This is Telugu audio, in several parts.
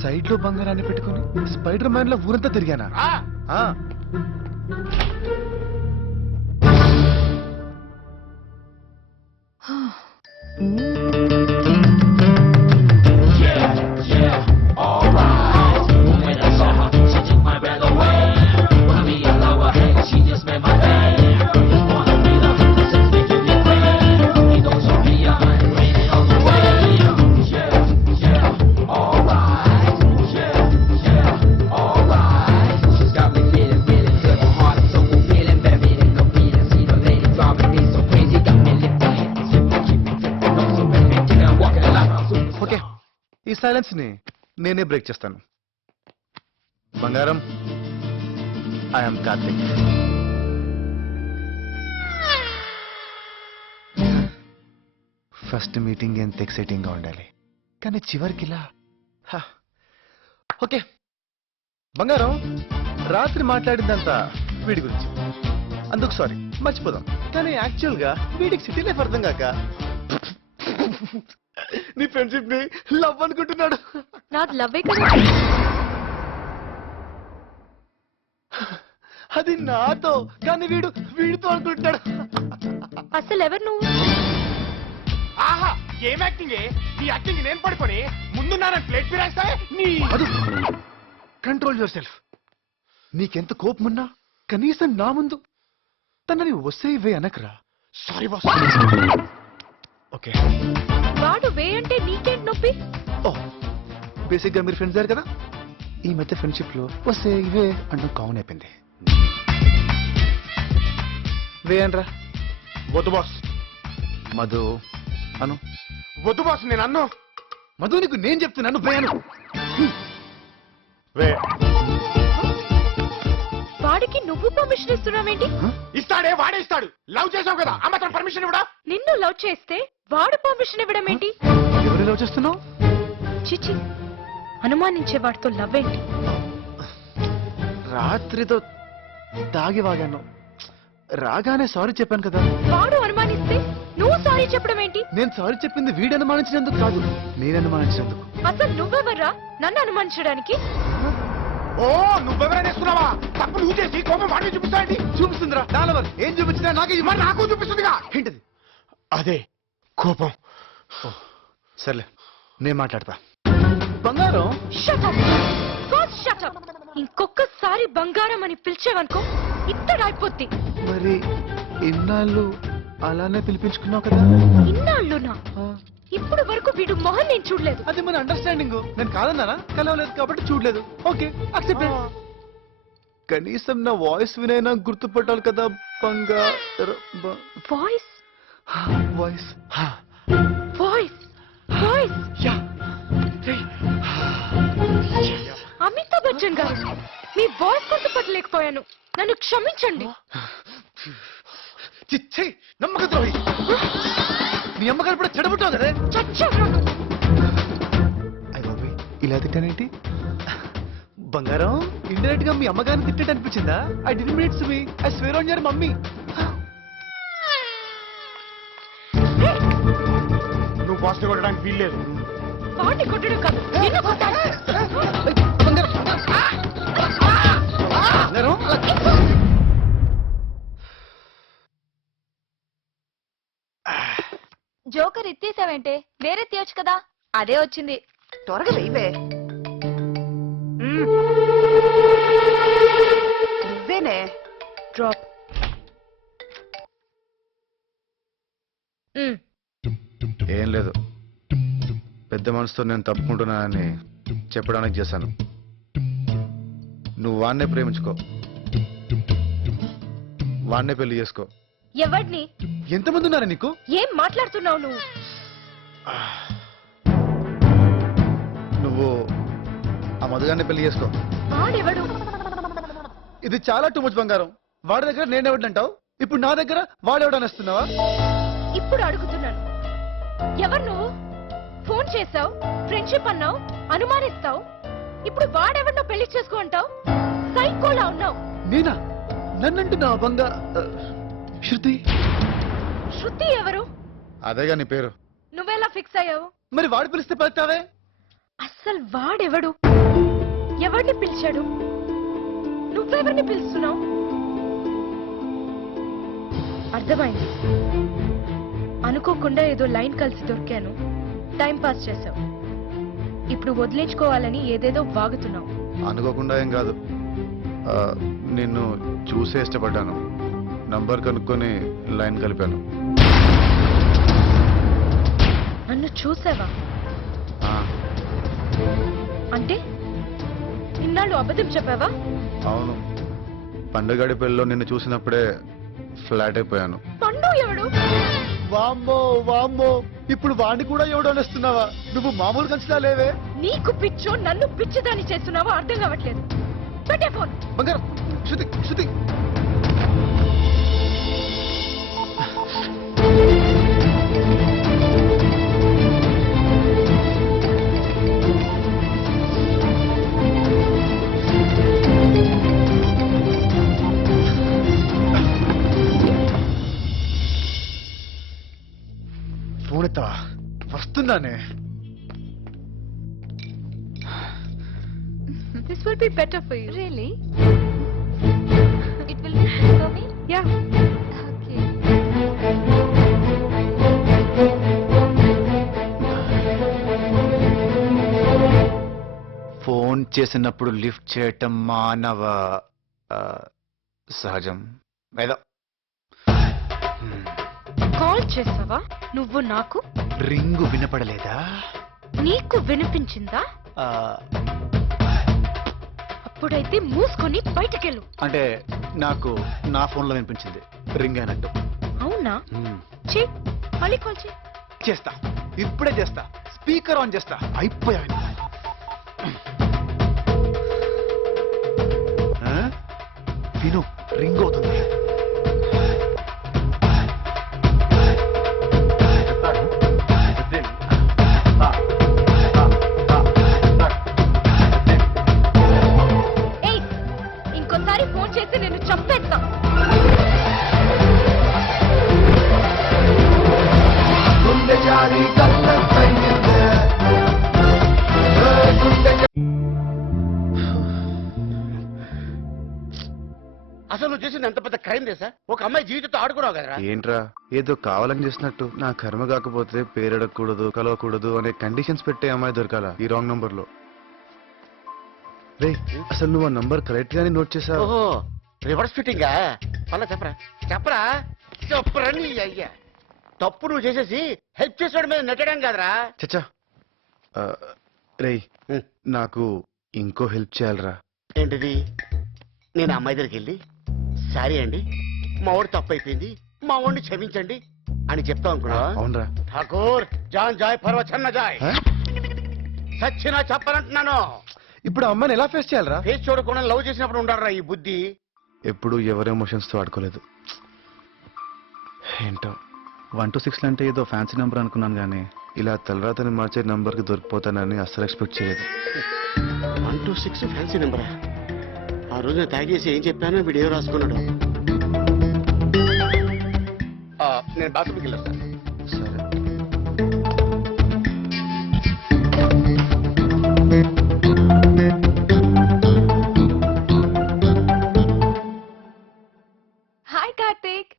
సైడ్ లో బంగారాన్ని పెట్టుకుని స్పైడర్ మ్యాన్ లో ఊరంతా తిరిగానా? ఈ సైలెన్స్ ని నేనే బ్రేక్ చేస్తాను. బంగారం, ఐఎమ్ కార్తిక్. ఫస్ట్ మీటింగ్ ఎంత ఎక్సైటింగ్ గా ఉండాలి, కానీ చివరికి ఇలా. ఓకే బంగారం, రాత్రి మాట్లాడిందంతా వీడి గురించి, అందుకు సారీ, మర్చిపోదాం. కానీ యాక్చువల్ గా వీడికి సిటీ లైఫ్ అర్థం కాక నీ ఫ్రెండ్షిప్ ని లవ్ అనుకుంటున్నాడు. నాకు లవ్వే కదా. అది నాతో, కానీ వీడితో అనుకుంటున్నాడు. అసలు ఎవరు నువ్వు? ఆహా, ఏం యాక్టింగ్? ఈ యాక్టింగ్ నేను పడుకొని ముందున్నానని ప్లేట్ ఫిరాయిస్తావే నీ. Control your self. నీకెంత కోపమున్నా కనీసం నా ముందు తనని వస్తే ఇవే అనకరా. Sorry boss. ఓకే, వాడు వే అంటే నీకేంటి నొప్పి? ఓ బేసిక్ గా మీరు ఫ్రెండ్స్ అయ్యారు కదా, ఈ మధ్య ఫ్రెండ్షిప్ లో వస్తే ఇవే అంటూ కామన్ అయిపోయింది. వే అనరా. వద్దు బాస్. మధు అను. వద్దు బాస్, నేను అన్ను. మధు నీకు నేను చెప్తున్నాను, వే అను. వే. వాడికి నువ్వు పర్మిషన్ ఇస్తున్నావేంటి? ఇస్తాడే, వాడే ఇస్తాడు. లవ్ చేసావు కదా, అమ్మ తన పర్మిషన్ ఇవ్వడా? నిన్ను లవ్ చేస్తే వాడు పర్మిషన్ ఇవ్వడం ఏంటి? ఎవరు లవ్ చేస్తున్నావు? చిచి, అనుమానించే వాడితో లవ్ ఏంటి? రాత్రితో తాగి వాగాను, రాగానే సారీ చెప్పాను కదా. వాడు అనుమానిస్తే నువ్వు సారీ చెప్పడం ఏంటి? నేను సారీ చెప్పింది వీడు అనుమానించినందుకు కాదు, నేను అనుమానించినందుకు. అసలు నువ్వెవర్రా నన్ను అనుమానించడానికి? ఓ, నువ్వెవరైనా ఇస్తున్నావా? తప్పు నువ్వు చేసి కోపం వాడిని చూపిస్తాయండి. చూపిస్తుందిరా దానవర్. ఏం చూపించినా నాకే మరి నాకు చూపిస్తుందిగా. ఏంటది? అదే కోపం. సర్లే, నేను మాట్లాడతా. బంగారం, Shut up! First shut up! ఇంకొకసారి బంగారం అని పిలిచేవనుకో ఇత్తడి అయిపోద్ది. మరి ఇన్నాళ్ళు అలానే పిలిపించుకున్నావు కదా. ఇన్నాళ్ళునా? ఇప్పుడు వరకు వీడు మొహం నేను చూడలేదు. అది మన అండర్స్టాండింగ్. నేను కాదన్నానా? కలవలేదు కాబట్టి చూడలేదు. Okay, accepted. కనీసం నా వాయిస్ వినైనా గుర్తుపట్టాలి కదా. Voice voice voice voice Amitabh Bachchan గారు, మీ వాయిస్ గుర్తుపట్టలేకపోయాను, నన్ను క్షమించండి. చిచ్చి నమ్మక ద్రోహి. నీ అమ్మగారు కూడా చెడబుట్టావు కదా. చచ్చాను. అయ్యి ఇలా తిట్టానేంటి? బంగారం, ఇండైరెక్ట్ గా మీ అమ్మగారిని తిట్టేట అనిపించిందా? I didn't mean it to be. I swear on your mummy. నువ్వు బాస్ని కొట్టడానికి వీల్లేదు. వాడిని కొట్టడం కాదు, నిన్ను కొట్టాలి. జోకర్ ఎత్తేసావేంటే? వేరే తీయొచ్చు కదా. అదే వచ్చింది, త్వరగా వెయ్యవే. నువ్వేనే డ్రాప్. ఏం లేదు, పెద్ద మనసుతో నేను తప్పుకుంటున్నానని చెప్పడానికి చేశాను. నువ్వు వాన్నే ప్రేమించుకో, వాన్నే పెళ్లి చేసుకో. ఎవడిని? ఎంతమంది ఉన్నారా నీకు? ఏం మాట్లాడుతున్నావు నువ్వు? నువ్వు ఆ మధుగాన్ని పెళ్లి చేసుకో. వాడెవడు? ఇది చాలా టూ మచ్ బంగారం. వాడి దగ్గర నేనెవడంటావు, ఇప్పుడు నా దగ్గర వాడెవడనేస్తున్నావా? ఇప్పుడు అడుగుతున్నాను, ఎవరు నువ్వు? ఫోన్ చేసావు, ఫ్రెండ్షిప్ అన్నావు, అనుమానిస్తావు. ఇప్పుడు వాడెవరినో పెళ్లి చేసుకో అంటావు. సైకోలా ఉన్నావు. నేనా? నన్నంటున్నా బంగా? శృతి. శృతి ఎవరు? అదేగా నీ పేరు. నువ్వెలా ఫిక్స్ అయ్యావు? మరి వాడు పిలిస్తే పలుకుతావే. అస్సలు వాడెవడు? ఎవరిని పిలిచాడు? నువ్వెవరిని పిలుస్తున్నావు? అర్థమైంది. అనుకోకుండా ఏదో లైన్ కలిసి దొరికాను, టైం పాస్ చేసావు. ఇప్పుడు వదిలించుకోవాలని ఏదేదో వాగుతున్నావు. అనుకోకుండా ఏం కాదు, నిన్ను చూసే ఇష్టపడ్డాను. నంబర్ కనుక్కొని లైన్ కలిపాను. నన్ను చూసావా? ఆ, అంటే ఇన్నాళ్ళు అబద్ధం చెప్పావా? అవును, పండుగడి పెళ్ళిలో నిన్ను చూసినప్పుడే ఫ్లాట్ అయిపోయాను. పండు ఎవడు? వామ్మో వామ్మో, ఇప్పుడు వాడిని కూడా ఎవడు అనేస్తున్నావా? నువ్వు మామూలు కంచిలా లేవే. నీకు పిచ్చో నన్ను పిచ్చిదాన్ని చేస్తున్నావో అర్థం కావట్లేదు. పెట్టే ఫోన్. బంగారం, శృతి శృతి. Phone ఎత్తావా? వస్తున్నానే. This will be better for you. Really? It will be good for me? Yeah. Okay. Phone చేసినప్పుడు లిఫ్ట్ చేయటం మానవ సహజం. ఏదో కాల్ చేసావా నువ్వు నాకు? రింగు వినపడలేదా? నీకు వినిపించిందా? అప్పుడైతే మూసుకొని బయటకెళ్ళు. అంటే నాకు నా ఫోన్లో వినిపించింది రింగ్ అయినట్టు. అవునా? చే మళ్ళీ కాల్ చే. చేస్తా, ఇప్పుడే చేస్తా. స్పీకర్ ఆన్ చేస్తా. అయిపోయా. విను, రింగ్ అవుతుంది. ఏయ్, ఇంకోసారి ఫోన్ చేసి నేను చంపేస్తా. అసలు నువ్వు చేసింది ఎంత పెద్ద క్రైమ్ చేసా? ఒక అమ్మాయి జీవితంతో ఆడుకున్నావు కదరా. ఏంట్రా ఏదో కావాలని చేసినట్టు? నా కర్మ కాకపోతే పేరెడకూడదు, కలవకూడదు అనే కండిషన్స్ పెట్టే అమ్మాయి దొరకాల ఈ రాంగ్ నంబర్ లో. రే, అసలు నువ్వు ఆ నంబర్ కరెక్ట్ గానే నోట్ చేసావు. ఓహో, రివర్స్ ఫిట్టింగా? పలా చెప్పరా చెప్పరా చెప్పరా నీ అయ్యా. తప్పు నువ్వు చేసేసి హెల్ప్ చేసేవాడి మీద నెట్టడం కాదురా. చచ్చా. రే, నాకు ఇంకో హెల్ప్ చేయాలరా. ఏంటిది? నేను అమ్మాయి దగ్గరికి వెళ్ళి సారీ అండి, మా వాడు తప్పు అయిపోయింది, మా వాడిని క్షమించండి అని చెప్తా అనుకున్నా. అవునరా. ఠాకూర్ జాన్ జాయ్ పర్వచన్న జాయ్. సచ్చినా చెప్పనంటున్నాను. ఇప్పుడు ఆ అమ్మాయిని ఎలా ఫేస్ చేయాలరా? ఫేస్ చూడకుండా లవ్ చేసినప్పుడు ఉండాలరా ఈ బుద్ధి. ఎప్పుడు ఎవరి ఎమోషన్స్ తో ఆడుకోలేదు. ఏంటో 1 to 6 అంటే ఏదో ఫ్యాన్సీ నెంబర్ అనుకున్నాను, కానీ ఇలా తలరాతని మార్చే నంబర్ కి దొరికిపోతానని అస్సలు ఎక్స్పెక్ట్ చేయలేదు. 1 to 6 ఫ్యాన్సీ నెంబరా? ఆ రోజు నేను తాగేసి ఏం చెప్పానో వీడియో రాసుకున్నాడు. నేను బాత్రూమ్కి వెళ్ళొస్తాను. సరే. హాయ్ కార్తీక్,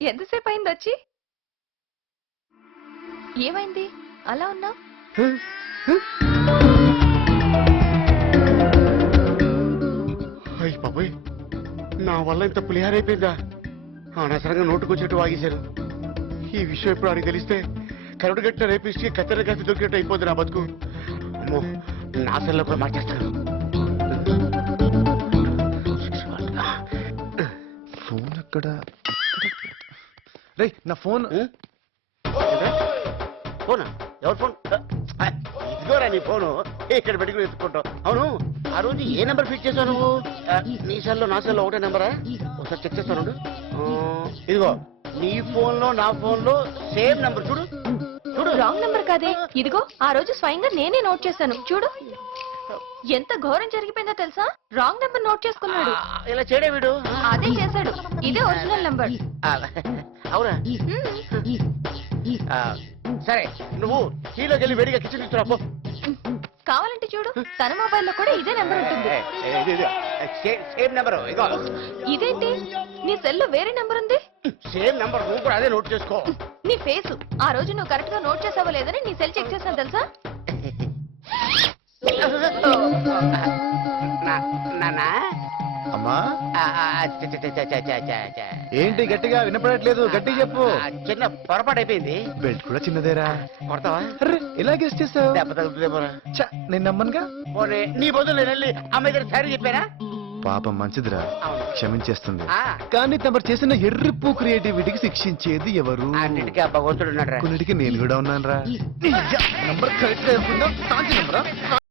ఎంతసేపు అయింది వచ్చి? ఏమైంది అలా ఉన్నావు? అయ్యి బాబోయ్, నా వల్ల ఇంత పులిహారైపోయిందా? అనవసరంగా నోటుకొచ్చేట్టు వాగేశారు. ఈ విషయం ఎప్పుడు ఆడికి తెలిస్తే కరుడు గట్టిన రేపిస్తే కత్తెర కాసి దొరికేట్టు అయిపోతుంది నా బతుకు. అమ్మో, నా సెల్లో కూడా మార్చేస్తాను. ఫోన్ ఎక్కడ? రే, నా ఫోన్. ఫోనా? ఎవరు ఫోన్? ఇదిగోరా నీ ఫోను. ఇక్కడ పెట్టుకుని ఎత్తుకుంటావు. అవును, ఆ రోజు ఏ నెంబర్ ఫిక్స్ చేశావు నువ్వు? నీ సెల్లో నా సెల్లో ఒకటే నెంబరా? ఒకసారి చెక్ చేస్తాను. ఇదిగో నీ ఫోన్ లో నా ఫోన్ లో సేమ్ నెంబర్. చూడు చూడు. రాంగ్ నెంబర్ కాదే, ఇదిగో ఆ రోజు స్వయంగా నేనే నోట్ చేశాను. చూడు ఎంత ఘోరం జరిగిపోయిందో తెలుసా? రాంగ్ నెంబర్ నోట్ చేసుకున్నాడు. ఇలా చేయడే వీడు. అదే చేశాడు. ఇదే ఒరిజినల్ నెంబర్. అవునా? ఆ, సరే నువ్వు టీలోకి వెళ్ళి వేడిగా కిచెన్ ఇస్తున్నా పో. కావాలంటే చూడు తన మొబైల్లో కూడా ఇదే నెంబర్ ఉంటుంది. సేమ్ నెంబర్ ఇగో ఇదేంటి నీ సెల్లో వేరే నెంబర్ ఉంది? సేమ్ నెంబర్ నువ్వు కూడా అదే నోట్ చేసుకో. నీ ఫేసు ఆ రోజు నువ్వు కరెక్ట్ గా నోట్ చేసావో లేదని నీ సెల్ చెక్ చేసాను తెలుసా? నానా అమ్మా ఏంటి గట్టిగా వినపడట్లేదు, గట్టి చెప్పు. చిన్న పొరపాటు అయిపోయింది. బెల్ట్ కూడా చిన్నదేరా. కొడతావా? అర్రే ఇలా గెస్ట్ చేసావు. దెబ్బ తగ్గుతుందేమోరా. ఛ, నేను నమ్మనుగా. పోనీ నీ బదులు నేను వెళ్ళి అమ్మాయి దగ్గర సరే చెప్పానా? పాపం మంచిదిరా, అవును. క్షమించేస్తుంది. ఆ, కానీ తమరు చేసిన ఎర్రిప్పు క్రియేటివిటీకి శిక్షించేది ఎవరు? అన్నిటికీ ఆ భగవంతుడు ఉన్నాడు రా. కొన్నిటికి నేను కూడా ఉన్నాను రా. నంబర్ కరెక్ట్ గా